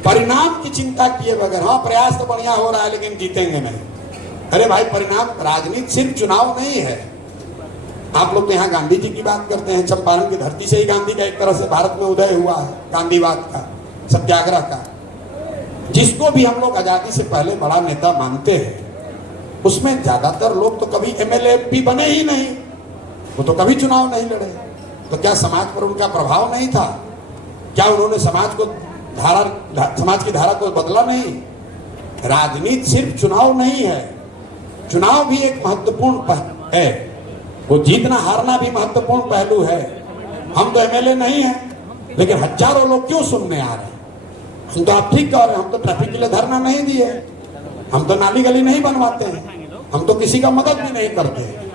परिणाम की चिंता किए बगैर, हाँ प्रयास तो बढ़िया हो रहा है लेकिन जीतेंगे नहीं, अरे भाई परिणाम, राजनीति सिर्फ चुनाव नहीं है। आप लोग तो यहाँ गांधी जी की बात करते हैं, चंपारण की धरती से ही गांधी का एक तरह से भारत में उदय हुआ है, गांधीवाद का, सत्याग्रह का। जिसको भी हम लोग आजादी से पहले बड़ा नेता मानते हैं, उसमें ज्यादातर लोग तो कभी एमएलए भी बने ही नहीं, वो तो कभी चुनाव नहीं लड़े। तो क्या समाज पर उनका प्रभाव नहीं था? क्या उन्होंने समाज की धारा को बदला नहीं? राजनीति सिर्फ चुनाव नहीं है, चुनाव भी एक महत्वपूर्ण है, वो जीतना हारना भी महत्वपूर्ण पहलू है। हम तो एमएलए नहीं है, लेकिन हजारों लोग क्यों सुनने आ रहे हैं? हम तो, आप ठीक कह रहे हैं, हम तो ट्रैफिक के लिए धरना नहीं दिए, हम तो नाली गली नहीं बनवाते हैं, हम तो किसी का मदद भी नहीं करते हैं।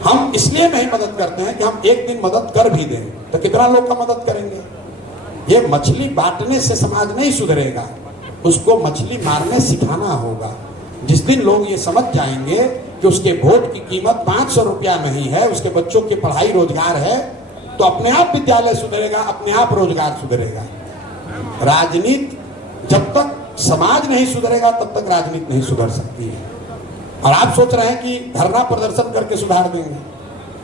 हम इसलिए नहीं मदद करते हैं कि हम एक दिन मदद कर भी दें तो कितना लोग का मदद करेंगे। ये मछली बांटने से समाज नहीं सुधरेगा, उसको मछली मारने सिखाना होगा। जिस दिन लोग ये समझ जाएंगे कि उसके वोट की कीमत 500 रुपया नहीं है, उसके बच्चों की पढ़ाई रोजगार है, तो अपने आप विद्यालय सुधरेगा, अपने आप रोजगार सुधरेगा। राजनीति जब तक समाज नहीं सुधरेगा तब तक राजनीति नहीं सुधर सकती है। और आप सोच रहे हैं कि धरना प्रदर्शन करके सुधार देंगे,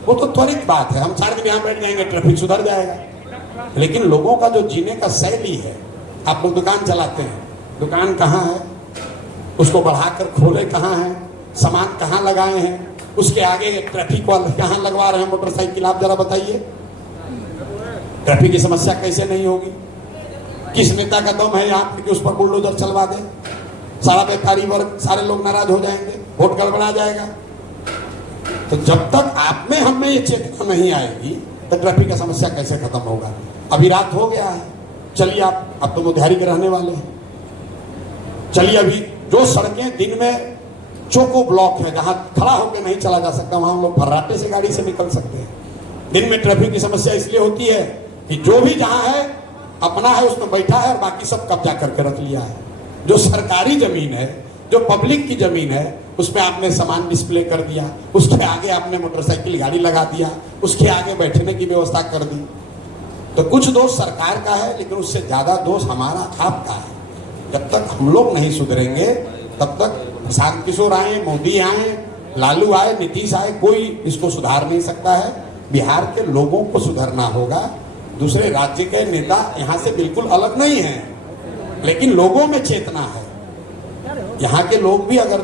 वो तो त्वरित बात है, हम सारे दिन यहाँ बैठ जाएंगे, ट्रैफिक सुधर जाएगा। लेकिन लोगों का जो जीने का शैली है, आप लोग दुकान चलाते हैं, दुकान कहाँ है, उसको बढ़ाकर खोले कहाँ है, सामान कहाँ लगाए हैं, उसके आगे ट्रैफिक वाले कहाँ लगवा रहे हैं मोटरसाइकिल, आप जरा बताइए। ट्रैफिक की समस्या कैसे नहीं होगी? किस नेता का दम है यहाँ कि उस पर बुलडोजर चलवा दे? सारा व्यापारी वर्ग, सारे लोग नाराज हो जाएंगे, वोट गड़बड़ा जाएगा। तो जब तक आप में हम में ये चेतना नहीं आएगी तो ट्रैफिक का समस्या कैसे खत्म होगा? अभी रात हो गया है, चलिए आप तो मोतिहारी के रहने वाले हैं, चलिए अभी जो सड़कें दिन में चौको ब्लॉक है, जहां खड़ा होकर नहीं चला जा सकता, वहां हम लोग फर्राटे से गाड़ी से निकल सकते हैं। दिन में ट्रैफिक की समस्या इसलिए होती है कि जो भी जहां है अपना है उसमें बैठा है और बाकी सब कब्जा करके रख लिया है। जो सरकारी जमीन है, जो पब्लिक की जमीन है, उसमें आपने सामान डिस्प्ले कर दिया, उसके आगे आपने मोटरसाइकिल गाड़ी लगा दिया, उसके आगे बैठने की व्यवस्था कर दी। तो कुछ दोष सरकार का है, लेकिन उससे ज्यादा दोष हमारा आपका है। जब तक हम लोग नहीं सुधरेंगे तब तक प्रशांत किशोर आए, मोदी आए, लालू आए, नीतीश आए, कोई इसको सुधार नहीं सकता है। बिहार के लोगों को सुधरना होगा। दूसरे राज्य के नेता यहाँ से बिल्कुल अलग नहीं हैं, लेकिन लोगों में चेतना है। यहाँ के लोग भी अगर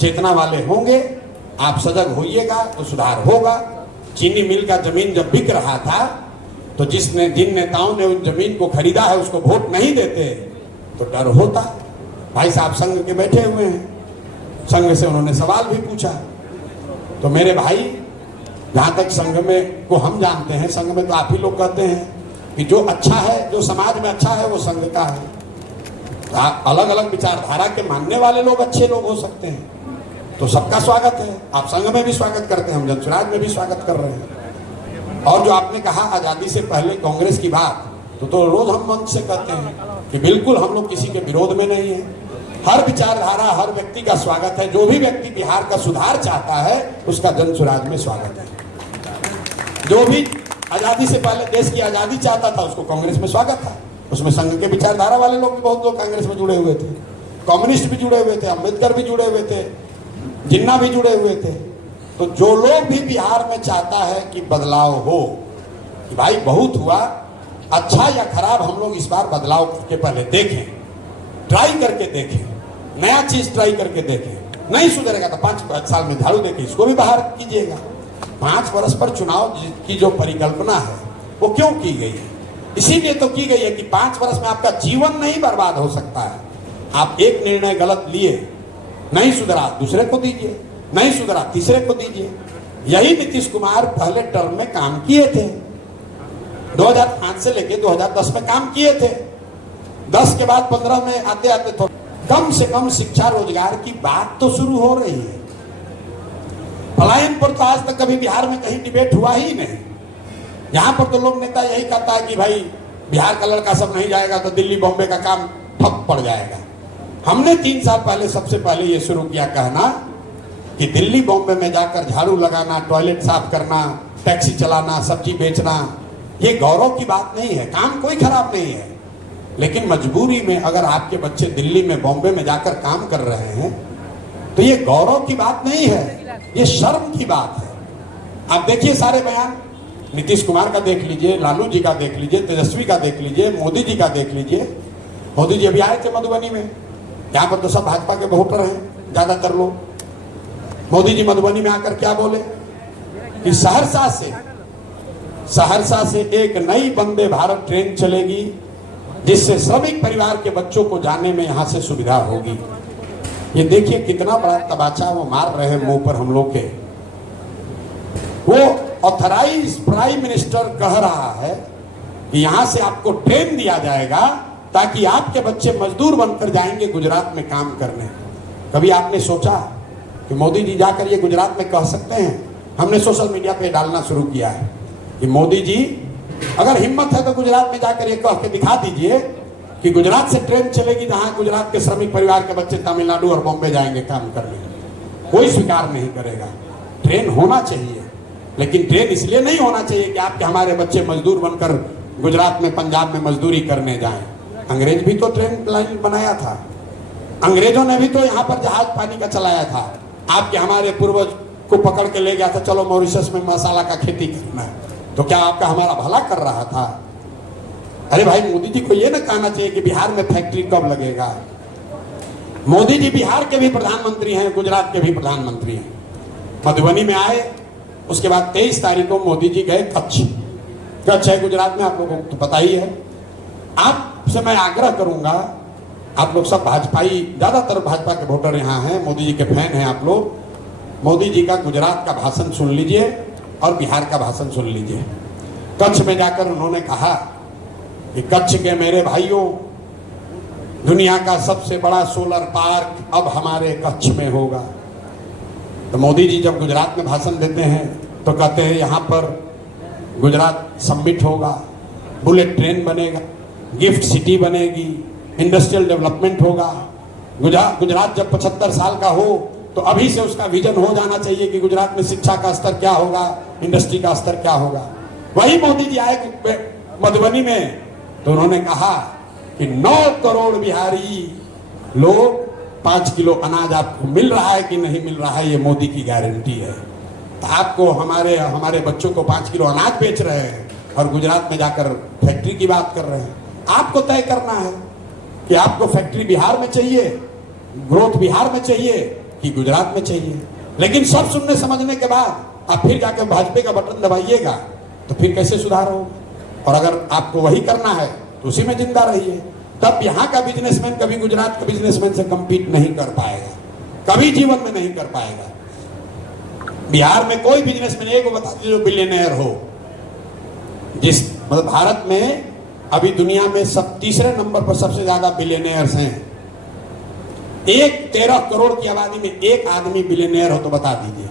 चेतना वाले होंगे, आप सजग होइएगा तो सुधार होगा। चीनी मिल का जमीन जब बिक रहा था तो जिन नेताओं ने उन जमीन को खरीदा है उसको वोट नहीं देते तो डर होता। भाई साहब संघ के बैठे हुए हैं, संघ से उन्होंने सवाल भी पूछा। तो मेरे भाई, जहां तक संघ में को हम जानते हैं, संघ में तो आप ही लोग कहते हैं कि जो अच्छा है, जो समाज में अच्छा है वो संघ का है। अलग अलग विचारधारा के मानने वाले लोग अच्छे लोग हो सकते हैं, तो सबका स्वागत है। आप संघ में भी स्वागत करते हैं, हम जनसुराज में भी स्वागत कर रहे हैं। और जो आपने कहा आजादी से पहले कांग्रेस की बात, तो रोज हम मंच से कहते हैं कि बिल्कुल हम लोग किसी के विरोध में नहीं है। हर विचारधारा, हर व्यक्ति का स्वागत है। जो भी व्यक्ति बिहार का सुधार चाहता है उसका जनसुराज में स्वागत है। जो भी आजादी से पहले देश की आजादी चाहता था उसको कांग्रेस में स्वागत था। उसमें संघ के विचारधारा वाले लोग भी बहुत लोग कांग्रेस में जुड़े हुए थे, कम्युनिस्ट भी जुड़े हुए थे, अम्बेडकर भी जुड़े हुए थे, जिन्ना भी जुड़े हुए थे। तो जो लोग भी बिहार में चाहता है कि बदलाव हो, कि भाई बहुत हुआ, अच्छा या खराब, हम लोग इस बार बदलाव करके पहले देखें, ट्राई करके देखें, नया चीज ट्राई करके देखें। नहीं सुधरेगा तो 5 साल में झाड़ू देके इसको भी बाहर कीजिएगा। 5 वर्ष पर चुनाव की जो परिकल्पना है वो क्यों की गई है? इसीलिए तो की गई है कि 5 वर्ष में आपका जीवन नहीं बर्बाद हो सकता है। आप एक निर्णय गलत लिए, नहीं सुधरा दूसरे को दीजिए, नहीं सुधरा तीसरे को दीजिए। यही नीतीश कुमार पहले टर्म में काम किए थे। 2005 से लेके 2010 में काम किए थे। 10 के बाद 15 में आते आते तो कम से कम शिक्षा रोजगार की बात तो शुरू हो रही है। पलायन पर तो आज तक कभी बिहार में कहीं डिबेट हुआ ही नहीं। यहाँ पर तो लोग नेता यही कहता है कि भाई बिहार का लड़का सब नहीं जाएगा तो दिल्ली बॉम्बे का काम ठप पड़ जाएगा। हमने 3 साल पहले सबसे पहले ये शुरू किया कहना कि दिल्ली बॉम्बे में जाकर झाड़ू लगाना, टॉयलेट साफ करना, टैक्सी चलाना, सब्जी बेचना, ये गौरव की बात नहीं है। काम कोई खराब नहीं है, लेकिन मजबूरी में अगर आपके बच्चे दिल्ली में बॉम्बे में जाकर काम कर रहे हैं तो ये गौरव की बात नहीं है, ये शर्म की बात है। आप देखिए सारे बयान, नीतीश कुमार का देख लीजिए, लालू जी का देख लीजिए, तेजस्वी का देख लीजिए, मोदी जी का देख लीजिए। मोदी जी अभी आए थे मधुबनी में, यहाँ पर तो सब भाजपा के वोटर हैं ज्यादातर लोग। मोदी जी मधुबनी में आकर क्या बोले कि सहरसा से एक नई वंदे भारत ट्रेन चलेगी जिससे श्रमिक परिवार के बच्चों को जाने में यहां से सुविधा होगी। ये देखिए कितना बड़ा तमाचा वो मार रहे हैं मुंह पर हम लोग के। वो ऑथराइज प्राइम मिनिस्टर कह रहा है कि यहां से आपको ट्रेन दिया जाएगा ताकि आपके बच्चे मजदूर बनकर जाएंगे गुजरात में काम करने। कभी आपने सोचा कि मोदी जी जाकर ये गुजरात में कह सकते हैं? हमने सोशल मीडिया पे डालना शुरू किया है कि मोदी जी अगर हिम्मत है तो गुजरात में जाकर ये कह के दिखा दीजिए कि गुजरात से ट्रेन चलेगी जहां गुजरात के श्रमिक परिवार के बच्चे तमिलनाडु और बॉम्बे जाएंगे काम करने। कोई स्वीकार नहीं करेगा। ट्रेन होना चाहिए, लेकिन ट्रेन इसलिए नहीं होना चाहिए कि आपके हमारे बच्चे मजदूर बनकर गुजरात में, पंजाब में मजदूरी करने जाएं। अंग्रेज भी तो ट्रेन लाइन बनाया था, अंग्रेजों ने भी तो यहाँ पर जहाज पानी का चलाया था। आपके हमारे पूर्वज को पकड़ के ले गया था, चलो मॉरिशस में मसाला का खेती करना है, तो क्या आपका हमारा भला कर रहा था? अरे भाई, मोदी जी को ये ना कहना चाहिए कि बिहार में फैक्ट्री कब लगेगा। मोदी जी बिहार के भी प्रधानमंत्री हैं, गुजरात के भी प्रधानमंत्री हैं। मधुबनी में आए, उसके बाद 23 तारीख को मोदी जी गए कच्छ। कच्छ है गुजरात में, आप लोगों को तो पता ही है। आपसे मैं आग्रह करूंगा, आप लोग सब भाजपाई, ज्यादातर भाजपा के वोटर यहाँ हैं, मोदी जी के फैन हैं आप लोग। मोदी जी का गुजरात का भाषण सुन लीजिए और बिहार का भाषण सुन लीजिए। कच्छ में जाकर उन्होंने कहा कि कच्छ के मेरे भाइयों, दुनिया का सबसे बड़ा सोलर पार्क अब हमारे कच्छ में होगा। तो मोदी जी जब गुजरात में भाषण देते हैं तो कहते हैं यहाँ पर गुजरात समिट होगा, बुलेट ट्रेन बनेगा, गिफ्ट सिटी बनेगी, इंडस्ट्रियल डेवलपमेंट होगा। गुजरात जब 75 साल का हो तो अभी से उसका विजन हो जाना चाहिए कि गुजरात में शिक्षा का स्तर क्या होगा, इंडस्ट्री का स्तर क्या होगा। वही मोदी जी आए मधुबनी में तो उन्होंने कहा कि 9 करोड़ बिहारी लोग 5 किलो अनाज आपको मिल रहा है कि नहीं मिल रहा है, ये मोदी की गारंटी है। तो आपको हमारे बच्चों को 5 किलो अनाज बेच रहे हैं और गुजरात में जाकर फैक्ट्री की बात कर रहे हैं। आपको तय करना है कि आपको फैक्ट्री बिहार में चाहिए, ग्रोथ बिहार में चाहिए कि गुजरात में चाहिए। लेकिन सब सुनने समझने के बाद आप फिर जाकर भाजपा का बटन दबाइएगा तो फिर कैसे सुधार होगा? और अगर आपको वही करना है तो उसी में जिंदा रहिए। तब यहाँ का बिजनेसमैन कभी गुजरात के बिजनेसमैन से compete नहीं कर पाएगा, कभी जीवन में नहीं कर पाएगा। बिहार में कोई बिजनेसमैन एक को बता दीजिए जो बिलियनर हो, जिस मतलब भारत में अभी दुनिया में सब तीसरे नंबर पर सबसे ज्यादा बिलियनर्स हैं। 13 करोड़ की आबादी में एक आदमी बिलियनर हो तो बता दीजिए।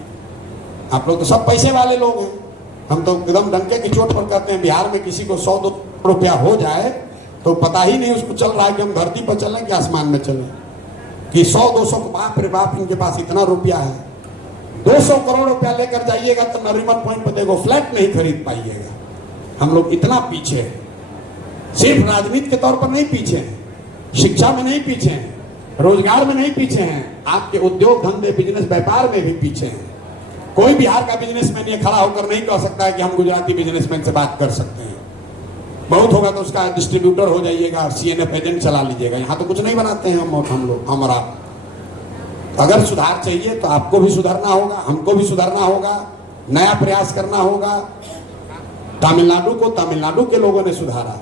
आप लोग तो सब पैसे वाले लोग हैं, हम तो एकदम डंके की चोट पर कहते हैं बिहार में किसी को 100-200 रुपया हो जाए तो पता ही नहीं उसको चल रहा है कि हम धरती पर चलें कि आसमान में चलें, कि 100-200 बाप रे बाप इनके पास इतना रुपया है। 200 करोड़ रुपया लेकर जाइएगा तो नरीमन पॉइंट पर देखो फ्लैट नहीं खरीद पाइएगा। हम लोग इतना पीछे हैं, सिर्फ राजनीति के तौर पर नहीं पीछे हैं, शिक्षा में नहीं पीछे हैं, रोजगार में नहीं पीछे हैं, आपके उद्योग धंधे बिजनेस व्यापार में भी पीछे हैं। कोई बिहार का बिजनेसमैन ये खड़ा होकर नहीं कह सकता है कि हम गुजराती बिजनेसमैन से बात कर सकते हैं। बहुत होगा तो उसका डिस्ट्रीब्यूटर हो जाइएगा, CNF एजेंट चला लीजिएगा। यहाँ तो कुछ नहीं बनाते हैं हम लोग, हम और आप। अगर सुधार चाहिए तो आपको भी सुधरना होगा, हमको भी सुधरना होगा, नया प्रयास करना होगा। तमिलनाडु को तमिलनाडु के लोगों ने सुधारा।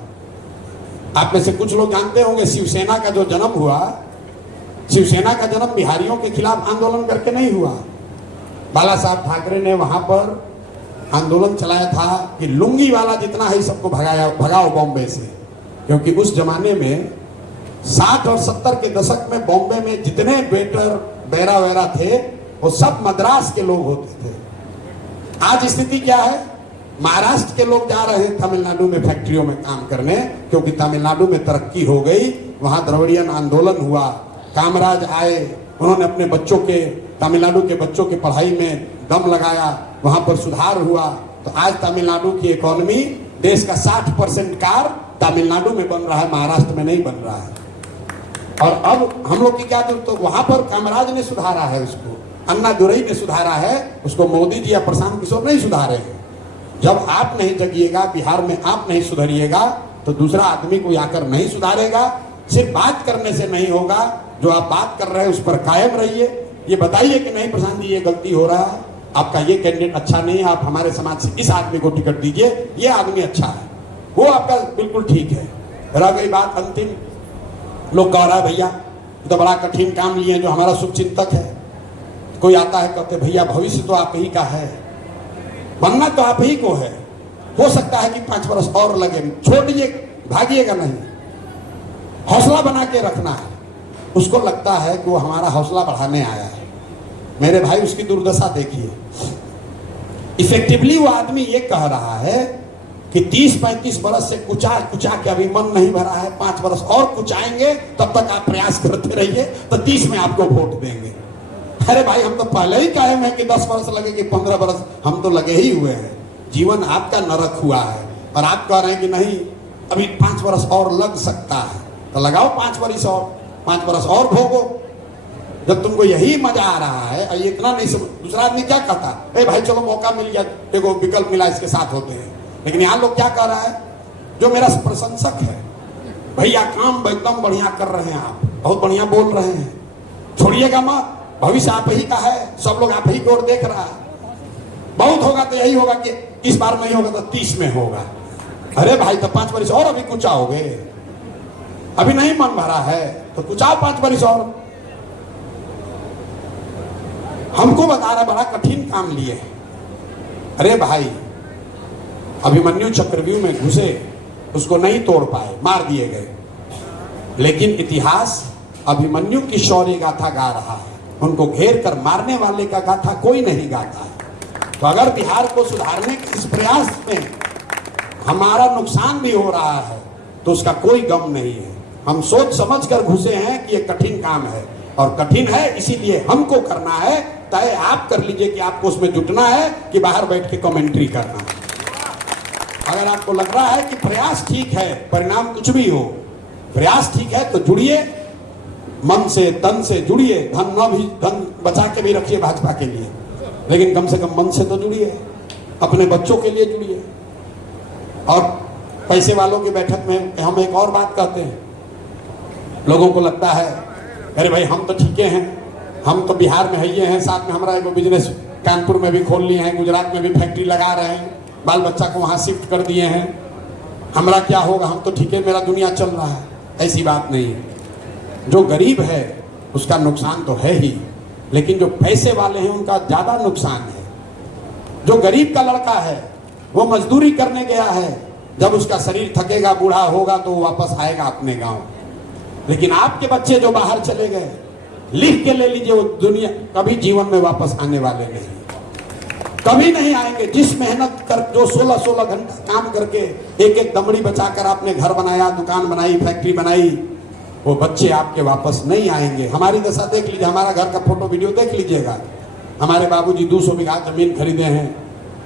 आप में से कुछ लोग जानते होंगे शिवसेना का जो जन्म हुआ, शिवसेना का जन्म बिहारियों के खिलाफ आंदोलन करके नहीं हुआ। बाला साहब ठाकरे ने वहां पर आंदोलन चलाया था कि लुंगी वाला जितना है सबको भगाओ बॉम्बे से, क्योंकि उस जमाने में 60 और 70 के दशक में बॉम्बे में जितने वेटर बैरा वैरा थे वो सब मद्रास के लोग होते थे। आज स्थिति क्या है? महाराष्ट्र के लोग जा रहे हैं तमिलनाडु में फैक्ट्रियों में काम करने, क्योंकि तमिलनाडु में तरक्की हो गई। वहां द्रविड़ियन आंदोलन हुआ, कामराज आए, उन्होंने अपने बच्चों के, तमिलनाडु के बच्चों की पढ़ाई में दम लगाया, वहां पर सुधार हुआ। तो आज तमिलनाडु की इकोनॉमी, देश का 60% कार तमिलनाडु में बन रहा है, महाराष्ट्र में नहीं बन रहा है। और अब हम लोग की क्या जरूरत, तो वहां पर कामराज ने सुधारा है उसको, अन्ना दुरई ने सुधारा है उसको, मोदी जी या प्रशांत किशोर नहीं सुधारे हैं। जब आप नहीं जगिएगा, बिहार में आप नहीं सुधरिएगा तो दूसरा आदमी कोई आकर नहीं सुधारेगा। सिर्फ बात करने से नहीं होगा, जो आप बात कर रहे हैं उस पर कायम रहिए। ये बताइए कि नहीं प्रशांत जी ये गलती हो रहा है, आपका ये कैंडिडेट अच्छा नहीं है, आप हमारे समाज से इस आदमी को टिकट दीजिए, ये आदमी अच्छा है, वो आपका बिल्कुल ठीक है। रह गई बात अंतिम, लोग कह रहा है भैया तो बड़ा कठिन काम लिए जो हमारा शुभचिंतक है। कोई आता है कहते भैया भविष्य तो आप ही का है, बनना तो आप ही को है, हो सकता है कि 5 वर्ष और लगे, छोड़िए, भागिएगा नहीं, हौसला बना के रखना है। उसको लगता है कि वो हमारा हौसला बढ़ाने आया है। मेरे भाई उसकी दुर्दशा देखिए। इफेक्टिवली वो आदमी ये कह रहा है कि 30-35 बरस से कुचा के अभी मन नहीं भरा है, 5 वर्ष और कुचाएंगे, तब तक आप प्रयास करते रहिए तो 30 में आपको वोट देंगे। अरे भाई हम तो पहले ही कायम है कि 10 वर्ष लगे कि 15 वर्ष, हम तो लगे ही हुए हैं। जीवन आपका नरक हुआ है और आप कह रहे हैं कि नहीं अभी 5 वर्ष और लग सकता है, तो लगाओ 5 वर्ष और भोगो। जब तुमको यही मजा आ रहा है और इतना नहीं दूसरा आदमी क्या कहता है, भाई चलो मौका मिल गया, देखो विकल्प मिला, इसके साथ होते हैं। लेकिन यहाँ लोग क्या कह रहा है, जो मेरा प्रशंसक है, भैया काम एकदम बढ़िया कर रहे हैं, आप बहुत बढ़िया बोल रहे हैं, छोड़िएगा मत, भविष्य आप ही का है, सब लोग आप ही की ओर देख रहा है। बहुत होगा तो यही होगा कि इस बार नहीं होगा तो 30 में होगा। अरे भाई तो 5 वर्ष और अभी कुचाओगे, अभी नहीं मन भरा है तो कुचाओ 5 वर्ष और। हमको बता रहा बड़ा कठिन काम लिए है। अरे भाई अभिमन्यु चक्रव्यूह में घुसे, उसको नहीं तोड़ पाए, मार दिए गए, लेकिन इतिहास अभिमन्यु की शौर्य गाथा गा रहा है। उनको घेर कर मारने वाले का गाथा कोई नहीं गाता है। तो अगर बिहार को सुधारने के इस प्रयास में हमारा नुकसान भी हो रहा है तो उसका कोई गम नहीं है। हम सोच समझ कर घुसे हैं कि ये कठिन काम है, और कठिन है इसीलिए हमको करना है। तय आप कर लीजिए कि आपको उसमें जुटना है कि बाहर बैठ के कमेंट्री करना है। अगर आपको लग रहा है कि प्रयास ठीक है, परिणाम कुछ भी हो, प्रयास ठीक है तो जुड़िए, मन से तन से जुड़िए। धन बचा के भी रखिए भाजपा के लिए, लेकिन कम से कम मन से तो जुड़िए, अपने बच्चों के लिए जुड़िए। और पैसे वालों की बैठक में हम एक और बात कहते हैं, लोगों को लगता है अरे भाई हम तो ठीक हैं, हम तो बिहार में है ये हैं, साथ में हमारा एक बिजनेस कानपुर में भी खोल लिए हैं, गुजरात में भी फैक्ट्री लगा रहे हैं, बाल बच्चा को वहाँ शिफ्ट कर दिए हैं, हमारा क्या होगा, हम तो ठीक है, मेरा दुनिया चल रहा है। ऐसी बात नहीं है। जो गरीब है उसका नुकसान तो है ही, लेकिन जो पैसे वाले हैं उनका ज्यादा नुकसान है। जो गरीब का लड़का है वो मजदूरी करने गया है, जब उसका शरीर थकेगा, बूढ़ा होगा तो वो वापस आएगा अपने गांव। लेकिन आपके बच्चे जो बाहर चले गए, लिख के ले लीजिए, वो दुनिया कभी जीवन में वापस आने वाले नहीं, कभी नहीं आएंगे। जिस मेहनत कर, जो 16-16 घंटा काम करके एक एक दमड़ी बचाकर आपने घर बनाया, दुकान बनाई, फैक्ट्री बनाई, वो बच्चे आपके वापस नहीं आएंगे। हमारी दशा देख लीजिए, हमारा घर का फोटो वीडियो देख लीजिएगा। हमारे बाबूजी 200 बीघा जमीन खरीदे हैं,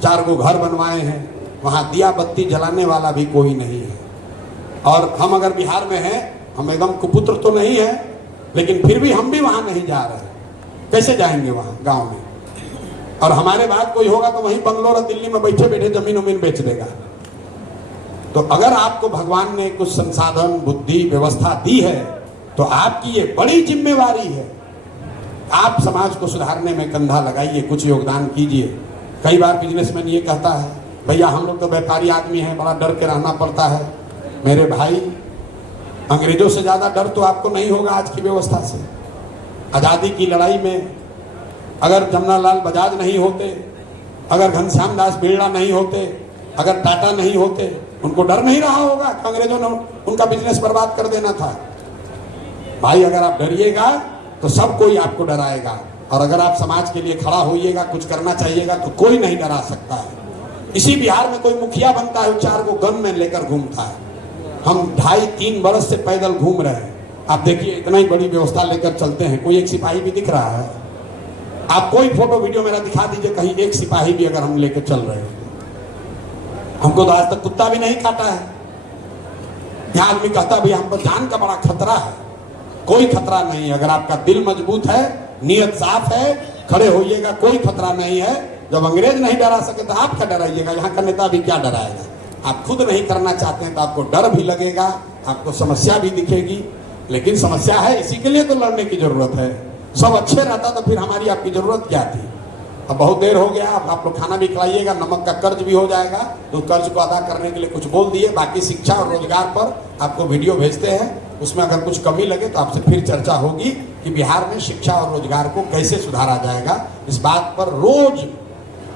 4 गो घर बनवाए हैं, वहां दिया बत्ती जलाने वाला भी कोई नहीं है। और हम अगर बिहार में हैं, हम एकदम कुपुत्र तो नहीं है, लेकिन फिर भी हम भी वहां नहीं जा रहे। कैसे जाएंगे वहां गांव में? और हमारे बाद कोई होगा तो वहीं बंगलोर और दिल्ली में बैठे बैठे जमीन उमीन बेच देगा। तो अगर आपको भगवान ने कुछ संसाधन, बुद्धि, व्यवस्था दी है, तो आपकी ये बड़ी जिम्मेवारी है। आप समाज को सुधारने में कंधा लगाइए, कुछ योगदान कीजिए। कई बार बिजनेसमैन ये कहता है, भैया हम लोग तो व्यापारी आदमी हैं, बड़ा डर के रहना पड़ता है। मेरे भाई, अंग्रेजों से ज्यादा डर तो आपको नहीं होगा आज की व्यवस्था से। आजादी की लड़ाई में अगर जमनालाल बजाज नहीं होते, अगर घनश्याम दास बिरला नहीं होते, अगर टाटा नहीं होते, उनको डर नहीं रहा होगा कि अंग्रेजों ने उनका बिजनेस बर्बाद कर देना था। भाई अगर आप डरिएगा तो सब कोई आपको डराएगा, और अगर आप समाज के लिए खड़ा होइएगा, कुछ करना चाहिएगा, तो कोई नहीं डरा सकता है। इसी बिहार में कोई मुखिया बनता है, 4 गो गन में लेकर घूमता है। हम 2.5-3 बरस से पैदल घूम रहे हैं। आप देखिए, इतना ही बड़ी व्यवस्था लेकर चलते हैं, कोई एक सिपाही भी दिख रहा है? आप कोई फोटो वीडियो मेरा दिखा दीजिए, कहीं एक सिपाही भी अगर हम लेकर चल रहे हैं। हमको तो आज तक कुत्ता भी नहीं काटा है। यहाँ आदमी कहता भाई हम पर जान का बड़ा खतरा है। कोई खतरा नहीं है। अगर आपका दिल मजबूत है, नीयत साफ है, खड़े होइएगा, कोई खतरा नहीं है। जब अंग्रेज नहीं डरा सके तो आप क्या डराइएगा? यहाँ का नेता भी क्या डराएगा? आप खुद नहीं करना चाहते हैं तो आपको डर भी लगेगा, आपको समस्या भी दिखेगी। लेकिन समस्या है, इसी के लिए तो लड़ने की जरूरत है। सब अच्छे रहता तो फिर हमारी आपकी जरूरत क्या थी? अब बहुत देर हो गया, अब आप लोग खाना भी खिलाइएगा, नमक का कर्ज भी हो जाएगा, तो कर्ज को अदा करने के लिए कुछ बोल दिए। बाकी शिक्षा और रोजगार पर आपको वीडियो भेजते हैं, उसमें अगर कुछ कमी लगे तो आपसे फिर चर्चा होगी कि बिहार में शिक्षा और रोजगार को कैसे सुधारा जाएगा। इस बात पर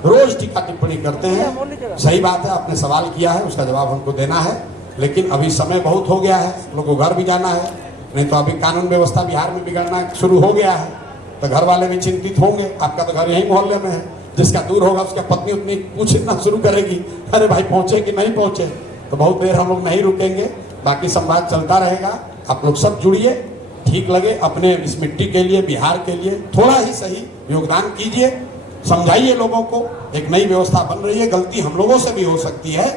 रोज टीका टिप्पणी करते हैं। सही बात है, आपने सवाल किया है, उसका जवाब हमको देना है। लेकिन अभी समय बहुत हो गया है, लोगों को घर भी जाना है, नहीं तो अभी कानून व्यवस्था बिहार में बिगड़ना शुरू हो गया है, तो घर वाले भी चिंतित होंगे। आपका तो घर यही मोहल्ले में है, जिसका दूर होगा उसका पत्नी उतनी पूछना शुरू करेगी, अरे भाई पहुंचे कि नहीं पहुंचे। तो बहुत देर हम लोग नहीं रुकेंगे, बाकी संवाद चलता रहेगा। आप लोग सब जुड़िए, ठीक लगे अपने इस मिट्टी के लिए, बिहार के लिए थोड़ा ही सही योगदान कीजिए, समझाइए लोगों को। एक नई व्यवस्था बन रही है, गलती हम लोगों से भी हो सकती है,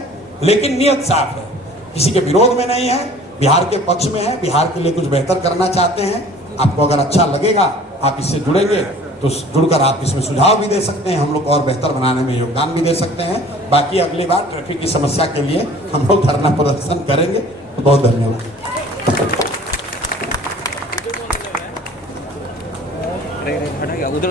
लेकिन नियत साफ है, किसी के विरोध में नहीं है, बिहार के पक्ष में है, बिहार के लिए कुछ बेहतर करना चाहते हैं। आपको अगर अच्छा लगेगा, आप इससे जुड़ेंगे तो जुड़कर आप इसमें सुझाव भी दे सकते हैं, हम लोग और बेहतर बनाने में योगदान भी दे सकते हैं। बाकी अगली बार ट्रैफिक की समस्या के लिए हम लोग धरना प्रदर्शन करेंगे। तो बहुत धन्यवाद। उधर